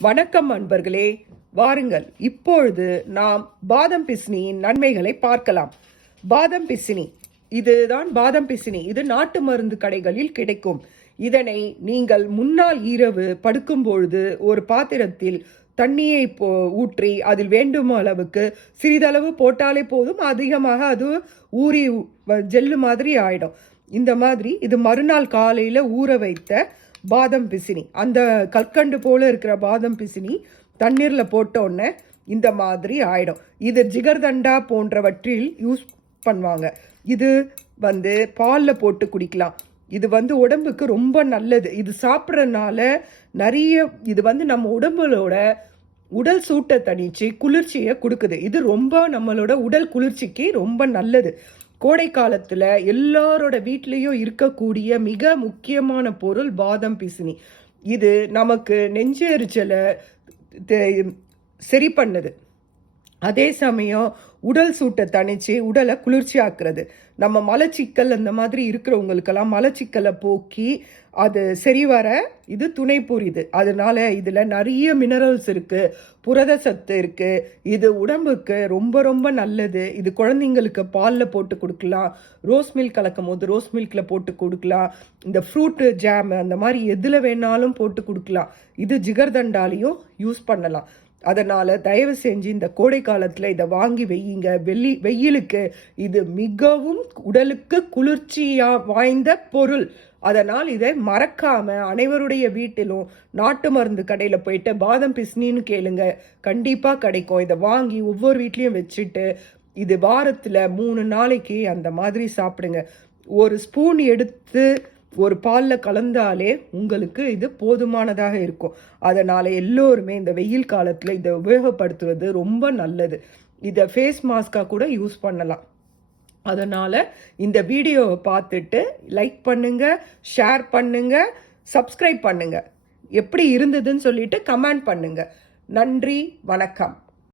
வணக்கம் அன்பர்களே, வாருங்கள் இப்பொழுது நாம் பாதம் பிசினியின் நன்மைகளை பார்க்கலாம். பாதம் பிசினி, இதுதான் பாதம் பிசினி. இது நாட்டு மருந்து கடைகளில் கிடைக்கும். இதனை நீங்கள் முன்னாள் இரவு படுக்கும் பொழுது ஒரு பாத்திரத்தில் தண்ணியை ஊற்றி அதில் வேண்டும் அளவுக்கு சிறிதளவு போட்டாலே போதும். அதிகமாக அது ஊறி ஜெல்லு மாதிரி ஆயிடும். இந்த மாதிரி இது மறுநாள் காலையில் ஊற வைத்த பாதம் பிசினி, அந்த கற்கண்டு போல இருக்கிற பாதம் பிசினி தண்ணீரில் போட்டோன்னே இந்த மாதிரி ஆயிடும். இது ஜிகர்தண்டா போன்றவற்றில் யூஸ் பண்ணுவாங்க. இது பாலில் போட்டு குடிக்கலாம். இது உடம்புக்கு ரொம்ப நல்லது. இது சாப்பிட்றதுனால நிறைய இது நம்ம உடம்புலோட உடல் சூட்டை தணிச்சு குளிர்ச்சியை கொடுக்குது. இது ரொம்ப நம்மளோட உடல் குளிர்ச்சிக்கு ரொம்ப நல்லது. கோடை காலத்தில் எல்லாரோட வீட்லேயும் இருக்கக்கூடிய மிக முக்கியமான பொருள் பாதம் பிசினி. இது நமக்கு நெஞ்செரிச்சலை சரி பண்ணுது. அதே சமயம் உடல் சூட்டை தணிச்சு உடலை குளிர்ச்சியாக்குறது. நம்ம மலச்சிக்கல் அந்த மாதிரி இருக்கிறவங்களுக்கெல்லாம் மலச்சிக்கலை போக்கி அது சரி வர இது துணை புரியுது. அதனால இதில் நிறைய மினரல்ஸ் இருக்குது, புரத சத்து இருக்குது. இது உடம்புக்கு ரொம்ப ரொம்ப நல்லது. இது குழந்தைங்களுக்கு பாலில் போட்டு கொடுக்கலாம், ரோஸ் மில்க் கலக்கும் போது ரோஸ் மில்கில் போட்டு கொடுக்கலாம், இந்த ஃப்ரூட்டு ஜாம் அந்த மாதிரி எதில் வேணாலும் போட்டு கொடுக்கலாம். இது ஜிகர்தண்டாலையும் யூஸ் பண்ணலாம். அதனால் தயவு செஞ்சு இந்த கோடை காலத்தில் இதை வாங்கி வெய்யுங்க. வெயிலுக்கு இது மிகவும் உடலுக்கு குளிர்ச்சியாக வாய்ந்த பொருள். அதனால் இதை மறக்காம அனைவருடைய வீட்டிலும் நாட்டு மருந்து கடையில் போயிட்டு பாதம் பிசினின்னு கேளுங்க, கண்டிப்பாக கிடைக்கும். இதை வாங்கி ஒவ்வொரு வீட்லேயும் வச்சுட்டு இது வாரத்தில் 3 நாளைக்கு அந்த மாதிரி சாப்பிடுங்க. ஒரு ஸ்பூன் எடுத்து ஒரு பாலில் கலந்தாலே உங்களுக்கு இது போதுமானதாக இருக்கும். அதனால் எல்லோருமே இந்த வெயில் காலத்தில் இதை உபயோகப்படுத்துவது ரொம்ப நல்லது. இதை ஃபேஸ் மாஸ்காக கூட யூஸ் பண்ணலாம். அதனால் இந்த வீடியோவை பார்த்துட்டு லைக் பண்ணுங்கள், ஷேர் பண்ணுங்கள், சப்ஸ்கிரைப் பண்ணுங்கள். எப்படி இருந்ததுன்னு சொல்லிட்டு கமெண்ட் பண்ணுங்கள். நன்றி, வணக்கம்.